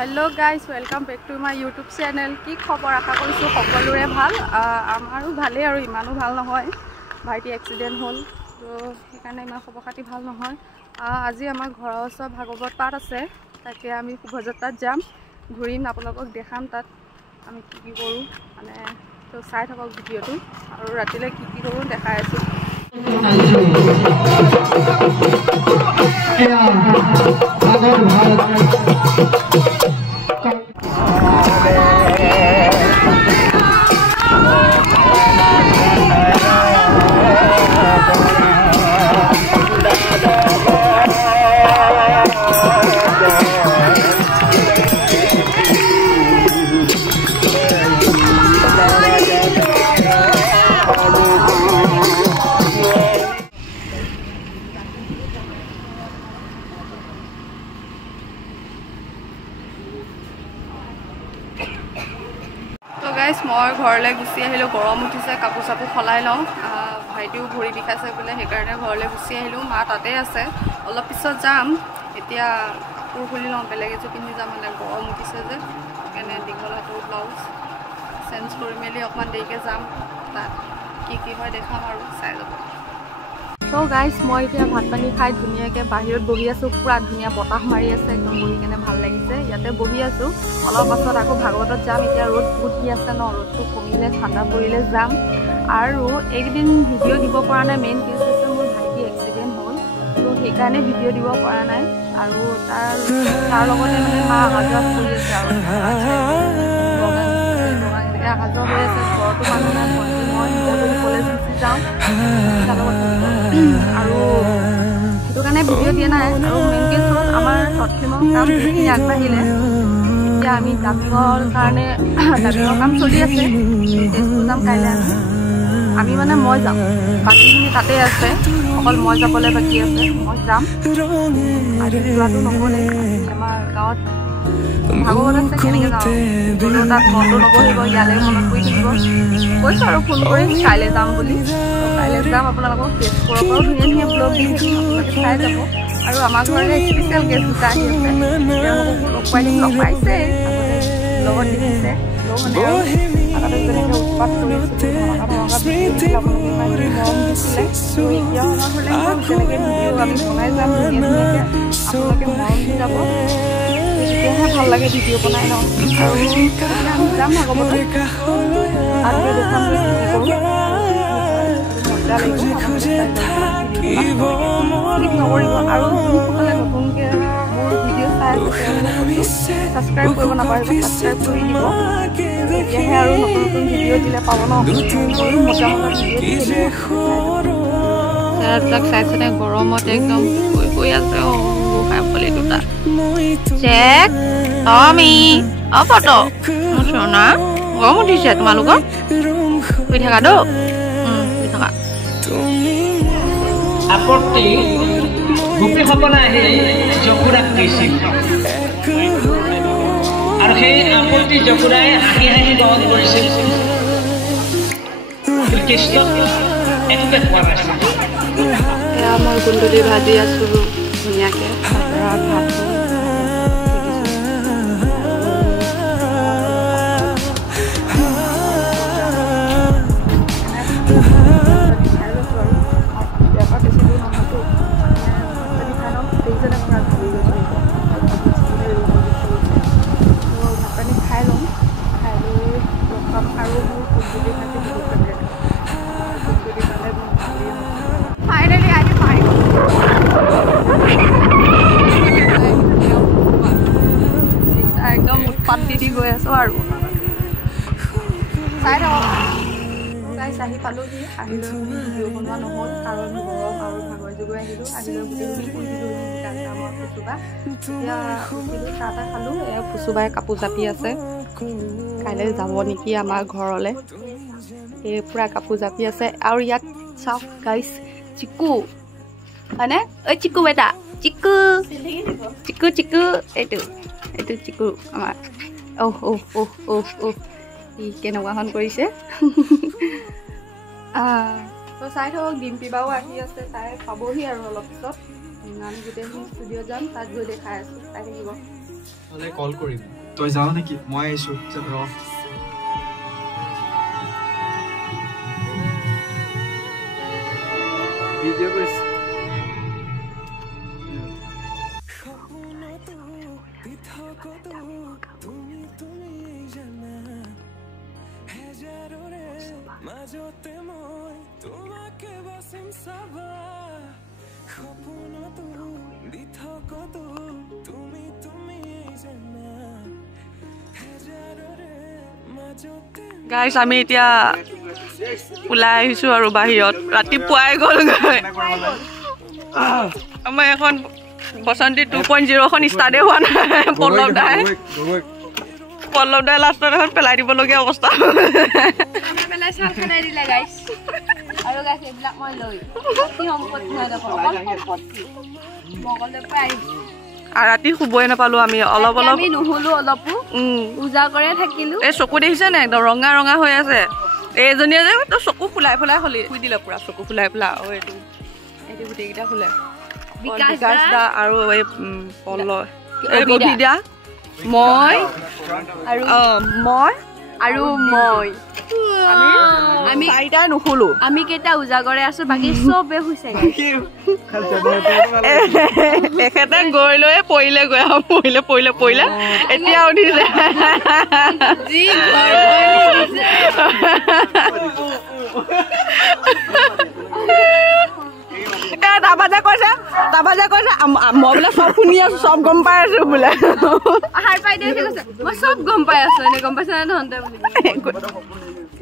hello guys welcome back to my YouTube channel की खबर आशा करिছোঁ সকলোৰে ভাল আমাৰো ভালেই আৰু ইমানো ভাল নহয় ভাইটি এক্সিডেন্ট হ'ল তো সেইকাৰণে ইমান খবৰ খাতি ভাল নহয় আজি আমাৰ ঘৰৰ ওচৰত ভাগৱত পাঠ আছে তাকে আমি শুভযাত্ৰাত যাম ঘূৰিম আপোনালোকক দেখাম তাত আমি কি কি কৰোঁ মানে তো চাই থাকক ভিডিঅ'টো আৰু ৰাতিলৈ কি কি কৰোঁ দেখাই আছোঁ মই ঘৰলৈ গুচি আহিলোঁ গৰম উঠিছে কাপোৰ চাপোৰ সলাই লওঁ ভাইটিও ভৰি বিষাইছে বোলে সেইকাৰণে ঘৰলৈ গুচি আহিলোঁ মা তাতে আছে অলপ পিছত যাম এতিয়া কাপোৰ খুলি লওঁ বেলেগ এযোৰ পিন্ধি যাম মানে গৰম উঠিছে যে সেইকাৰণে দীঘল হাতৰ ব্লাউজ চেঞ্জ কৰি মেলি অকণমান দেৰিকৈ যাম তাত কি কি হয় দেখাম আৰু চাই যাব তো গাইজ মই এতিয়া ভাত পানী খাই ধুনীয়াকৈ বাহিৰত বহি আছোঁ পুৰা ধুনীয়া বতাহ মাৰি আছে একদম বহি কেনে ভাল লাগিছে ইয়াতে বহি আছোঁ অলপ পাছত আকৌ ভাগৱতত যাম এতিয়া ৰ'দ বহুত দি আছে ন ৰ'দটো কমিলে ঠাণ্ডা পৰিলে যাম আৰু এইকেইদিন ভিডিঅ' দিব পৰা নাই মেইন কেছ হৈছে মোৰ ভাইটি এক্সিডেণ্ট হ'ল তো সেইকাৰণে ভিডিঅ' দিব পৰা নাই আৰু তাৰ লগতে মানে মা অহা যোৱা কৰি আছে আৰু এনেকৈ অহা যোৱা হৈ আছে ঘৰতো মানুহ নাই মই যদি কলেজ গুচি যাওঁ আৰু সেইটো কাৰণে ভিডিঅ' দিয়া নাই আৰু মেইন কেছ হ'ল আমাৰ শ্বৰ্ট ফিল্মৰ কাম যিখিনি আগবাঢ়িলে এতিয়া আমি ডাবিঙৰ কাৰণে ডাবিঙৰ কাম চলি আছে টেষ্টটো যাম কাইলৈ আমি মানে মই যাম বাকীখিনি তাতে আছে অকল মই যাবলৈ বাকী আছে মই যাম আজি যোৱাটো নহ'লে আমাৰ গাঁৱত ভাগৱত আছে কেনেকৈ যাওঁ গ'লেও তাত মনটো নবহিব ইয়ালৈ মনত পৰি থাকিব কৈছোঁ আৰু ফোন কৰি কাইলৈ যাম বুলি কাইলৈ যাম আপোনালোকক তেজপুৰৰ পৰাও ধুনীয়া ধুনীয়া ব্লগ দি থাকিম আপোনালোকে চাই যাব আৰু আমাৰ ঘৰলৈ স্পেচিয়েল গেষ্ট দুটা আহি আছে তেওঁলোককো লগ পাই দিম লগ পাইছে লগত দেখিছে মানে আগতে যেনেকৈ উৎপাত কৰিছিলোঁ আপোনালোকে ইমান মৰম দিছিলে এতিয়াও আমাৰ ঘৰলৈ তেনেকৈ ভিডিঅ' আমি বনাই যাম ধুনীয়া ধুনীয়াকৈ আপোনালোকে মৰম দি যাব তেতিয়াহে ভাল লাগে ভিডিঅ' বনাই ন আৰু আমি যাম ভাগৱতত আগলৈ দেখাম মজা লাগিব ক্লিক নকৰিব আৰু যিসকলে নতুনকৈ মোৰ ভিডিঅ' চাই আছে ছাবস্ক্ৰাইব কৰিব নাপাৰিব ছাবস্ক্ৰাইব কৰি দিব তেতিয়াহে আৰু নতুন নতুন ভিডিঅ' দিলে পাব ন মজা মজা ভিডিঅ' বিলাক চাইছেনে গৰমত একদম গৈ আছে পোৱালি দুটা চেক টমি অপত মোৰ সোনা গৰম উঠিছে তোমালোকৰ শুই থাকা দ শুই থাকা আপত্তি গোপীসকলে আহি জকুৰাক দিছিল আৰু সেই আপত্তি জকুৰাই হাঁহি হাঁহি গ্ৰহণ কৰিছিল কৃষ্ণক একোকে খোৱা নাছিল এয়া মই কুন্দুলি ভাজি আছোঁ ধুনীয়াকৈ ভাত দি গৈ আছোঁ আৰু চাই থাকক গাইছ আহি পালোঁহি আহিলৈ ভিডিঅ' বনোৱা নহ'ল কাৰণ গৰম আৰু ভাগৰ জুগৰ আহিলোঁ আহিলৈ গোটেইখিনি পঢ়িলোঁ কামৰ ফুচুবা এতিয়া উঠিলোঁ চাহ তাহ খালোঁ এয়া ফুচুবাই কাপোৰ জাপি আছে কাইলৈ যাব নেকি আমাৰ ঘৰলৈ এই পূৰা কাপোৰ জাপি আছে আৰু ইয়াত চাওক গাইছ চিকু হয়নে ঐ চিকু বেটা চিকু চিকু চিকু এইটো চিকু আমাৰ কেনেকুৱাখন কৰিছে তো চাই থাকক ডিম্পি বাও আহি আছে তাই পাবহি আৰু অলপ পিছত আমি গোটেইখিনি ষ্টুডিঅ' যাম তাত গৈ দেখাই আছোঁ চাই থাকিব হলে কল কৰিম তই যাও নেকি মই আইছো ৰ ভিডিও কৰিছ মাজতে মই তোমাকে বাসিম সাবা খপনতো বিথকতো তুমি তুমি জানা হাজাৰৰে মাজতে গাইস আমি এতিয়া ওলাই আহিছো আৰু বাহিৰত ৰাতিপুৱাই গ'লগৈ আমাৰ এখন বসন্তী 2.0 খন ষ্টাৰ্টে হোৱা নাই পল্লৱ দাই লাষ্টত এখন পেলাই দিবলগীয়া অৱস্থা পেলাই চাল খাই দিলে গাইস আৰু গাইস এইবিলাক মই লৈ কি সম্পত্তি হয় দেখো সম্পত্তি মগলে পাই আৰু ৰাতি শুবই নাপালো আমি অলপ আমি নুহুলো অলপো পূজা কৰে থাকিলো এই চকু দেখিছে নে একদম ৰঙা ৰঙা হৈ আছে এইজনীয়ে যে তো চকু ফুলাই ফুলাই হলি শুই দিলে পুৰা চকু ফুলাই ফুলাই আৰু এইটো গোটেইকেইটা ফুলে বিকাশ দা আৰু এই পল্লৱ এই ববিদা মই আৰু মই আমি চাৰিটা নুশুলো আমি কেইটা উজাগৰে আছো বাকী চবে শুইছে এখেতে গৈ লৈ পৰিলে গৈ পৰিলে এতিয়া উঠিছে তাবাজে কৈছে মই বোলে চব শুনি আছো চব গম পাই আছো বোলে আহাৰ পাই দিয়ে কৈছে মই চব গম পাই আছো এনে গম পাইছে না ধনতে বুলি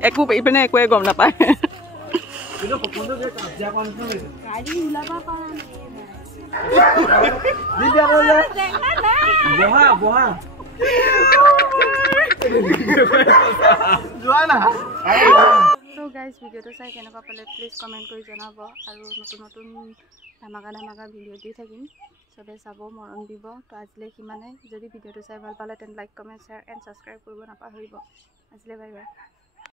একো ইপিনে একোৱে গম নাপায় গাড়ী ওলাব পৰা নাই বহা যোৱা না তো গাইজ ভিডিঅ'টো চাই কেনেকুৱা পালে প্লিজ কমেণ্ট কৰি জনাব আৰু নতুন ধামাকা ভিডিঅ' দি থাকিম চবে চাব মৰম দিব তো আজিলৈ সিমানে যদি ভিডিঅ'টো চাই ভাল পালে তেন্তে like comment share and subscribe কৰিব নাপাহৰিব আজিলৈ বাই বাই